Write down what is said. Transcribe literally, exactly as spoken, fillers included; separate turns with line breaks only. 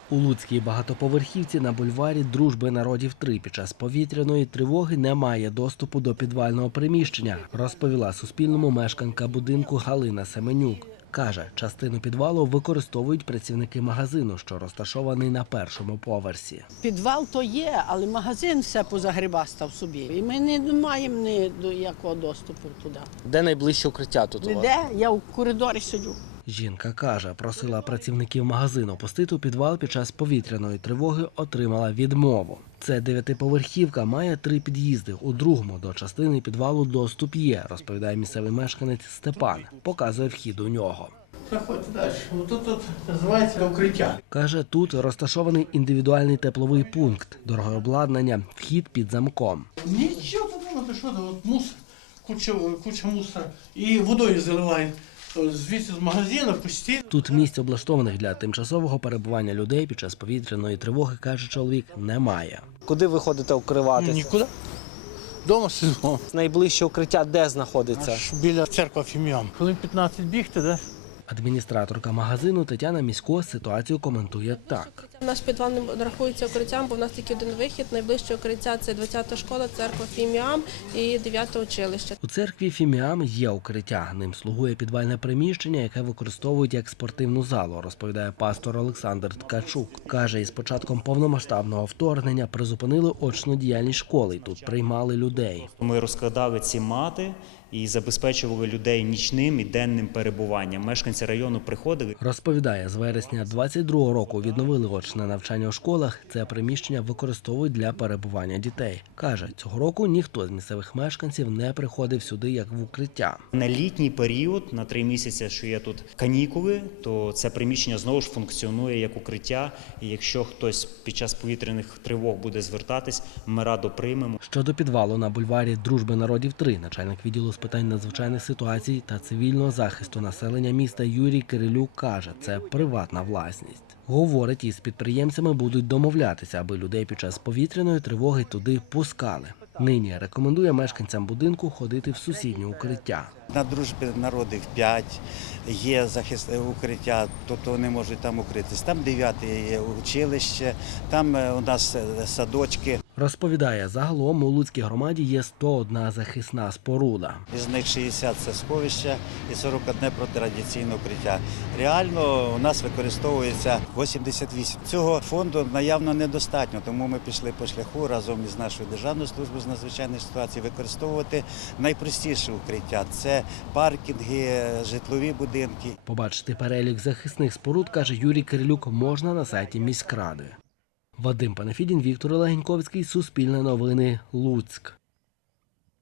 У Луцькій багатоповерхівці на бульварі Дружби народів три під час повітряної тривоги немає доступу до підвального приміщення, розповіла Суспільному мешканка будинку Галина Семенюк. Каже, частину підвалу використовують працівники магазину, що розташований на першому поверсі.
Підвал то є, але магазин все позагрібастав собі. І ми не маємо ні до якого доступу туди.
Де найближче укриття тут у вас?
Ніде, я в коридорі сиджу.
Жінка каже, просила працівників магазину пустити у підвал під час повітряної тривоги, отримала відмову. Це дев'ятиповерхівка, має три під'їзди. У другому до частини підвалу доступ є, розповідає місцевий мешканець Степан. Показує вхід у нього.
Заходьте далі. Тут, тут називається укриття.
Каже, тут розташований індивідуальний тепловий пункт, дороге обладнання, вхід під замком.
Нічого тут не що, от мусор, куча, куча мусора. І водою заливають. Звідси з магазину постійно.
Тут місць, облаштованих для тимчасового перебування людей під час повітряної тривоги, каже чоловік, немає.
Куди ви ходите укриватися?
Нікуди. Дома сидимо.
Найближче укриття де знаходиться?
Аж біля церкви Фіміам. Коли п'ятнадцять бігти, да?
Адміністраторка магазину Тетяна Місько ситуацію коментує так.
Наш підвал не рахується укриттям, бо в нас тільки один вихід. Найближче укриття – це двадцята школа, церква Фіміам і дев'яте училище.
У церкві Фіміам є укриття. Ним слугує підвальне приміщення, яке використовують як спортивну залу, розповідає пастор Олександр Ткачук. Каже, із початком повномасштабного вторгнення призупинили очну діяльність школи і тут приймали людей.
Ми розкладали ці мати і забезпечували людей нічним і денним перебуванням. Мешканці району приходили.
Розповідає, з вересня двадцять другого року відновили очне навчання у школах. Це приміщення використовують для перебування дітей. Каже, цього року ніхто з місцевих мешканців не приходив сюди як в укриття.
На літній період, на три місяці, що є тут канікули, то це приміщення знову ж функціонує як укриття. І якщо хтось під час повітряних тривог буде звертатись, ми радо приймемо.
Щодо підвалу на бульварі Дружби народів три, начальник відділу з питань надзвичайних ситуацій та цивільного захисту населення міста Юрій Кирилюк каже, це приватна власність. Говорить, із підприємцями будуть домовлятися, аби людей під час повітряної тривоги туди пускали. Нині рекомендує мешканцям будинку ходити в сусіднє укриття.
На Дружбі народів п'ять є захист укриття, тобто вони можуть там укритись. Там дев'яте є училище, там у нас садочки.
Розповідає, загалом у Луцькій громаді є сто одна захисна споруда.
Із них шістдесят – це сховища і сорок одне протирадіаційне укриття. Реально у нас використовується вісімдесят вісім. Цього фонду наявно недостатньо, тому ми пішли по шляху разом із нашою Державною службою з надзвичайних ситуацій використовувати найпростіше укриття – це паркінги, житлові будинки.
Побачити перелік захисних споруд, каже Юрій Кирилюк, можна на сайті міськради. Вадим Панафідін, Віктор Легеньковський, Суспільне новини, Луцьк.